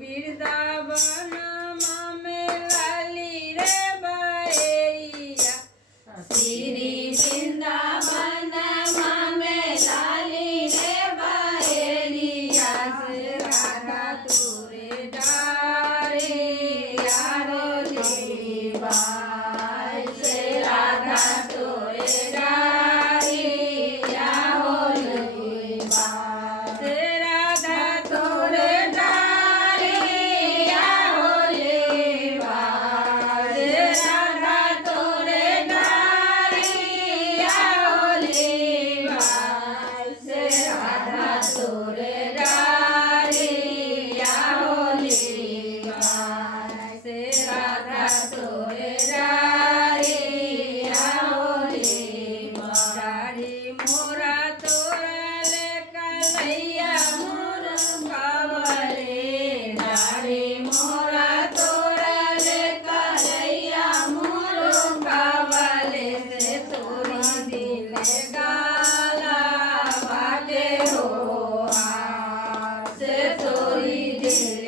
बिरदावन में लाली रे बहेरिया श्री वृंदावन में लाली रे बहेरिया राधा तोरे डारे यारो लेवा से राधा तोरे डारी याहो लेवा से राधा तोरे डारी याहो लेवा से राधा तोरे डारी याहो लेवा से राधा तोरे डारी याहो लेवा से राधा तोरे डारी याहो लेवा डारी मोरा तोरा ले कलैया मोर कावले डारी मोरा तोरा ले कलैया मोर कावले से तोरी दिल गाला बाटे हो से तोरी दिल